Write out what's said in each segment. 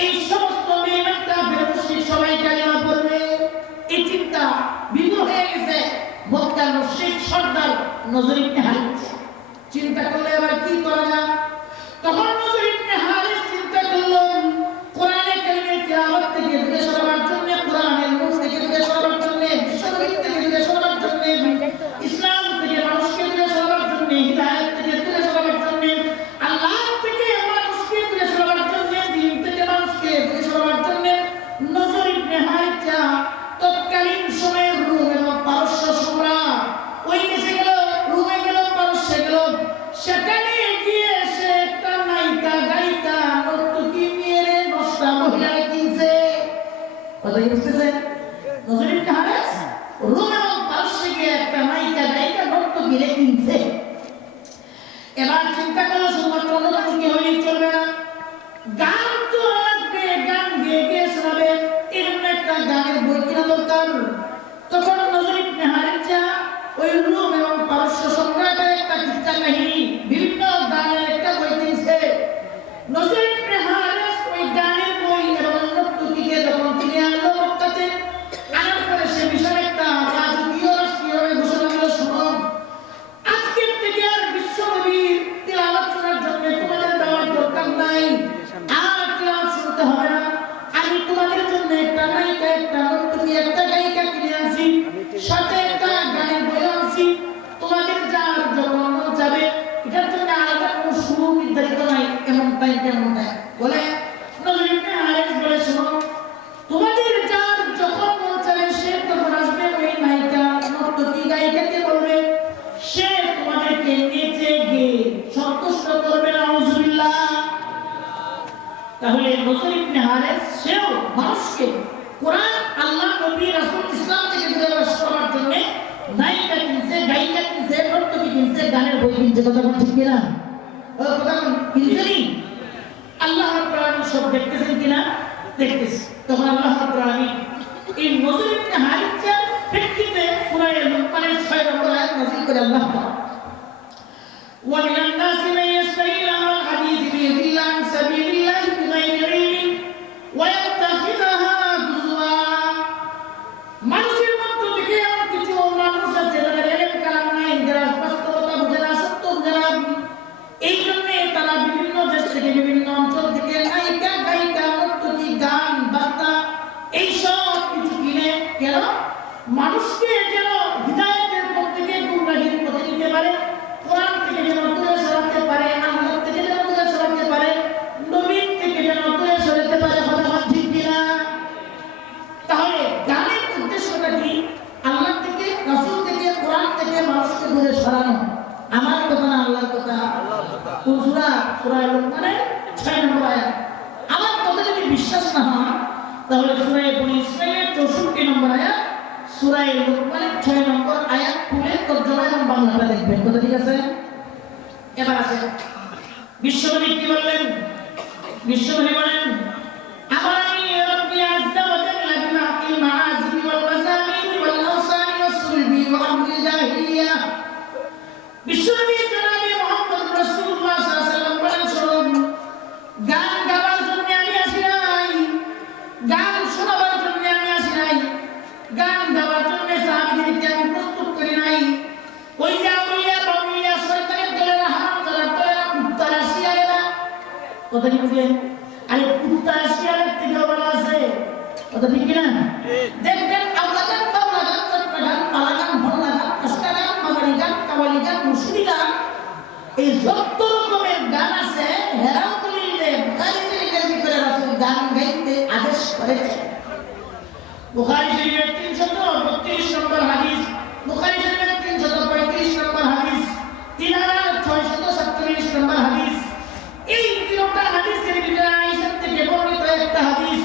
এই সমস্ত বেঈমান কাফের মুশরিক সবাই কালিমা পড়বে। এই চিন্তা বিমূঢ় হয়ে গেছে মক্কার মুশরিক সর্দার নজর ইবনে হারিস। চিন্তা করলে এবার কি করা যায়? তখন নজর ইবনে হারিস চিন্তা করলেন কোরআনে কারিমের তিলাওয়াত থেকে দূরে সরাবার জন্য, কোরআনের নূর থেকে দূরে সরাবার জন্য, বিশ্বনবী থেকে দূরে সরাবার জন্য, ইসলাম থেকে মানুষকে দূরে সরাবার জন্য, হিদায়াত থেকে দূরে সরাবার জন্য, আল্লাহ থেকে মানুষকে দূরে সরাবার জন্য, দ্বীন থেকে মানুষকে দূরে সরাবার জন্য নজর ইবনে হারিস তৎকালীন সময়ের রোম এবং পারস্য সম্রাট ওই দেশে গেল, রোমে গেল, পারস্যে গেল। সেখানে গিয়ে সে একটা নায়িকা গায়িকা নর্তকী মেয়েরে নষ্টা মহিলায় কিনছে। কথা কি বুঝতেছেন? নজর ইবনে হারিস রোম এবং পারস্যে গিয়ে একটা নায়িকা গায়িকা নর্তকীরে কিনছে। এবার চিন্তা করলো শুধুমাত্র নর্তকী হলেই চলবে না, গান তো লাগবে, গান গেয়ে গিয়ে শোনাবে, এরকম একটা গানের বই কিনা দরকার। তখন নজর ইবনে হারিস ওই রোম এবং পারস্য সম্রাটের একটা কিস্সা কাহিনী, বিভিন্ন গানের একটা বই কিনছে। নজর ইবনে হারিস ওই গানের বই এবং নর্তকীকে যখন কিনে আনলো মক্কাতে, আনার পরে সে বিষয়ে একটা রাজকীয় রাষ্ট্রীয়ভাবে ঘোষণা দিল, শোনো, আজকের থেকে আর বিশ্বনবীর তিলাওয়াত শোনার জন্য তোমাদের দেওয়ার দরকার নাই, আর তিলাওয়াত শুনতে হবে না। আমি তোমাদের জন্য একটা নায়িকা, একটা নর্তকী, একটা গায়িকা কিনে আনছি, সাথে একটা গানের বই আনছি। তোমাদের যার যখন মন যাবে, এটার জন্য আলাদা কোনো সুর নির্ধারিত নাই, এমন টাইম তেমন টাইম বলে। নজর ইবনে হারিস বলে, শোনো, তোমাদের যার যখন মন চাবে সে তখন আসবে, ওই নায়িকা নর্তকী গায়িকাকে বলবে, সে তোমাদেরকে নিচে গিয়ে সন্তুষ্ট করবে। নাউজুবিল্লাহ। তাহলে নজর ইবনে হারিস সেও মানুষকে কোরআন, আল্লাহ, নবী, রাসূল, ইসলাম থেকে দূরে সরাবার জন্য নায়িকা কিনছে, গায়িকা কিনছে, নর্তকী কিনছে, গানের বই কিনছে। কথা বল ঠিক কিনা? ও কথা বল, কিনছেনি? আল্লাহ রাব্বুল আলামিন সব দেখতেছেন কিনা? দেখতেছে। তখন আল্লাহ রাব্বুল আলামিন এই নজর ইবনে হারিসের প্রেক্ষিতে সূরা লুকমানের 6 নম্বর আয়াত নাযিল করে আল্লাহ পাক, ওয়া মিনান নাসি মান ইয়াশতারি লাহওয়াল হাদিস লিয়ুদিল্লা আন সাবিলিল্লাহি বিগাইরি ইলমিন ওয়া ইয়াত্তাখিযাহা হুজুয়া। মানুষের মধ্য থেকে এমন কিছু মানুষ আছে যাদের এলেম কালাম নাই, যারা বাস্তবতা বুঝে না, সত্য বুঝে না। এই জন্য তারা বিভিন্ন দেশ থেকে, বিভিন্ন অঞ্চল থেকে নায়িকা গায়িকা নর্তকী গান বাজনা এইসব কিছু কিনে কেন? মানুষকে যেন হিদায়াতের পথ থেকে গুমরাহির পথে নিতে পারে, কোরআন থেকে যেন দূরে সরাতে পারে, আল্লাহ থেকে যেন দূরে সরাতে পারে, নবী থেকে যেন দূরে সরাতে পারে। কথা বল ঠিক কিনা? তাহলে গানের উদ্দেশ্যটা কি? আল্লাহ থেকে, রাসূল থেকে, কোরআন থেকে মানুষকে দূরে সরানো। আমার কথা না আল্লাহর কথা। কোন সূরা? সূরা লুকমানের 6 নম্বর আয়াত। আমার কথা যদি বিশ্বাস না হয় তাহলে সূরা বনী ইসরাঈলের 64 নম্বর আয়াত, সূরা লুকমানের 6 নম্বর আয়াত খুলে তর্জমা এবং বাংলাটা দেখবেন। কথা ঠিক আছে? এবার আসেন বিশ্বনবী কি বললেন? বিশ্বনবী বলেন, আমানি রাব্বি আযজা ওয়া জাল্লা বিমা'আতিল মা'আজিব ওয়াল মাযামির ওয়াল আওসানি ওয়াস সুলবি ওয়া আমরি জাহিলিয়া। বিশ্বনবী জনাবে মুহাম্মদ রাসূলুল্লাহ সাল্লাল্লাহু আলাইহি ওয়াসাল্লাম বলেন, শুনুন, গান গাবার জন্য আমি আসি নাই, গান শোনাবার জন্য আমি আসি নাই, গান গাবার জন্য সাহাবীদেরকে আমি প্রস্তুত করি নাই। ওই যে আউলিয়া বাউলিয়া শয়তানের দলেরা, হারামজাদার দলেরা, কুত্তারা শিয়ারেরা, কথা কি বুঝলেন? আরে কুত্তারা শিয়ারের থেকেও বলা আছে। কথা ঠিক কিনা? দেখবেন আউলা গান, বাউলা গান, চট্টা গান, পালা গান, ভোলা গান, কাস্টা গান, মাজারি গান, কাওয়ালি গান, মুশরিক গান, এই যত রকমের গান আছে, হেরাও কলিলে বুখারী শরীফের ভিতরে রাসূল গান গাইতে আদেশ করেছেন। বুখারী শরীফের 332 নম্বর হাদিস, বুখারী শরীফের 335 নম্বর হাদিস, 3647 নম্বর হাদিস। এই তিনটা হাদিসের ভিতরে আয়েশা থেকে বর্ণিত একটা হাদিস।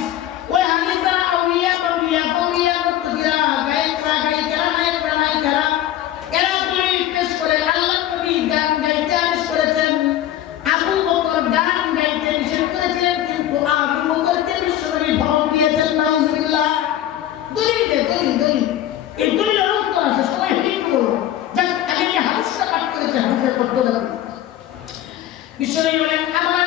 ওই হাদিস দ্বারা আউলিয়া বাউলিয়া, বাউলিয়া নর্তকীরা, গায়করা গায়িকারা, নায়করা নায়িকারা, এরা দলিল পেশ করে আল্লাহর নবী গান গাইতে আদেশ করেছেন। আবু বকর গান গাইতে নিষেধ করেছিলেন, কিন্তু আবু বকরকে বিশ্বনবী ভাও দিয়েছেন। নাউজুবিল্লাহ। দলিল দে, দলিল দলিল। এই দলিলের উত্তর আছে, সবাই ঠিক করো। যাক, আমি এই হাদিসটা পাঠ করেছি, হাদিসের পদ্ধতি। বিশ্বনবী বলেন, আমার